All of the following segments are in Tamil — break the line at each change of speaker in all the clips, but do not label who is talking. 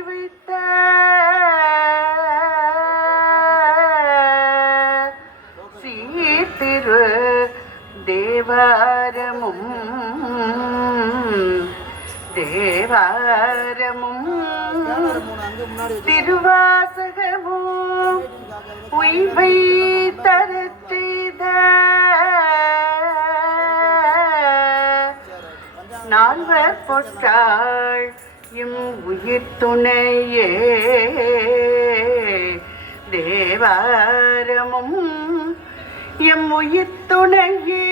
വിട്ട സീതിരു ദേവാരമും ദേവാരമും തിരുവാസകമും ഉയ്വൈ തരച്ചെയ്ത நால்வர் பொற்றாள் இம் உயிர் துணையே தேவாரமும் எம் உயிர் துணையே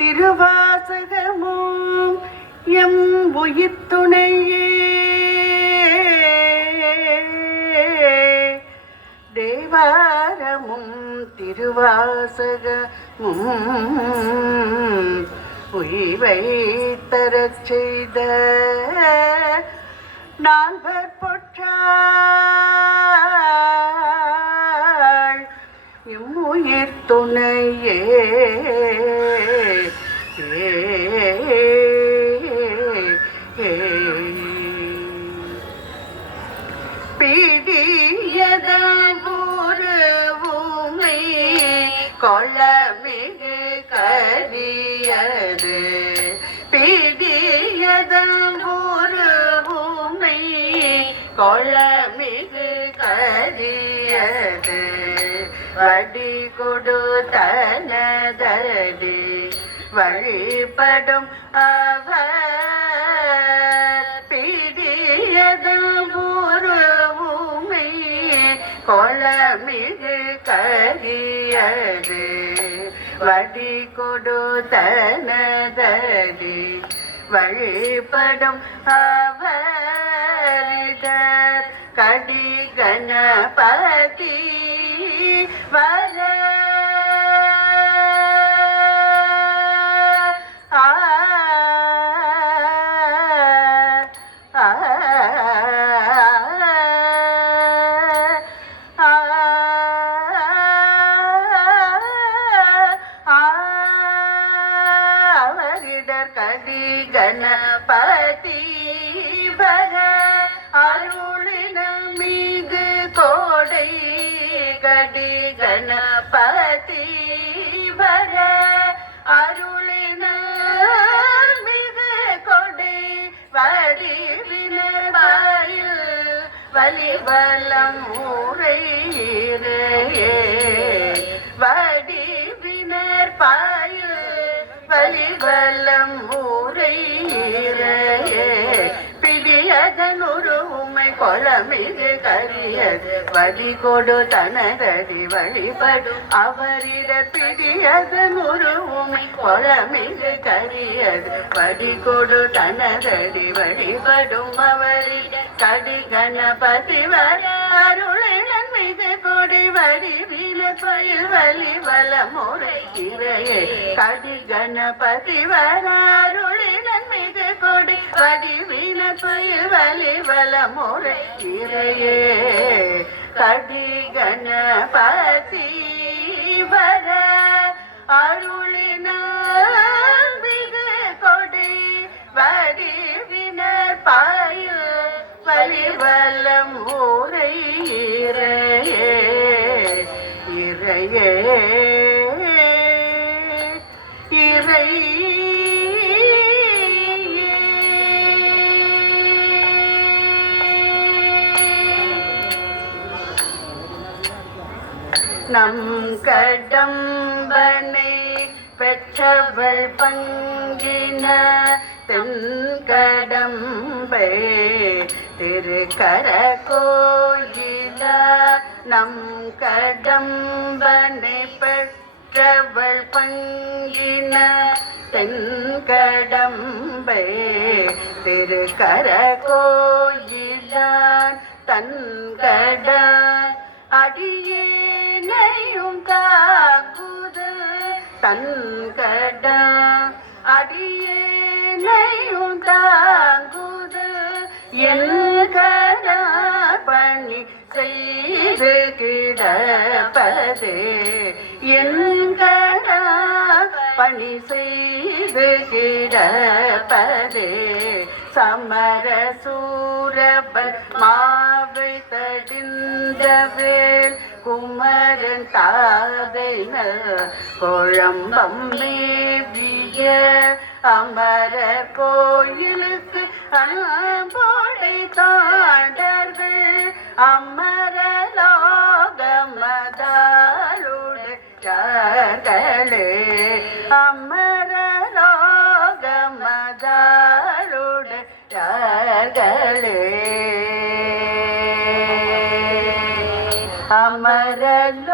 திருவாசகமும் எம் உயிர் துணையே தேவாரமும் திருவாசகமும் உய்வை தரச் செய்த நால்வர் பொற்றாள். இம்முயிர் துணையே ஏ, ஏ, ஊமை கொளமிகு கொளமிகு கரியது வடி கொடு தனதடி வழிபடும் அவ பிடியதும் உருவுமை கொளமிகு கரியது வடி கொடு தனதடி வழிபடும் அவரிடர் கடி கணபதி வர. கடி கணபதி வலிவலம் ஊரையிலே வடிவினர் பாயில் வலிவலம் ஊரையிலே பிடியதன் உருவுமை கொளமிகு கரியது. வழி கொடு தனதடி வழிபடும் அவரிட பிடியதன் உருவுமை கொளமிகு கரியது. வழி கொடு தனதடி வழிபடும் அவரிட கடி கணபதி வர அருளினன் மீது கொடி வடிவில பயில் வலி வலமுறை இறையே. கடி கணபதி வர அருளினன் மீது கொடி வடிவில பயில் வலி வலமுறை இறையே. கடி கணபதி நம் கடம்பனை பெற்றவள் பங்கின தென்கடம்பை திருக்கர கோயில நம் கடம்பனை பெற்றவள் பங்கின தென்கடம்பை திருக்கர கோயிலான் அடியேனையும் தாங்குது என் பணி செய்து கிடப்பதே. என் பணி செய்து கிடப்பதே. சமர சூரபன் மாவை தடிந்தவேல் குமரன் தாதைகள் குழம்பம் மேவிய அமர கோயிலுக்கு அன்போடை தாண்டர்கள் அமர லோகமதாளுடையார்களே அமர லோகமதாளுடையார்களே அமரலோ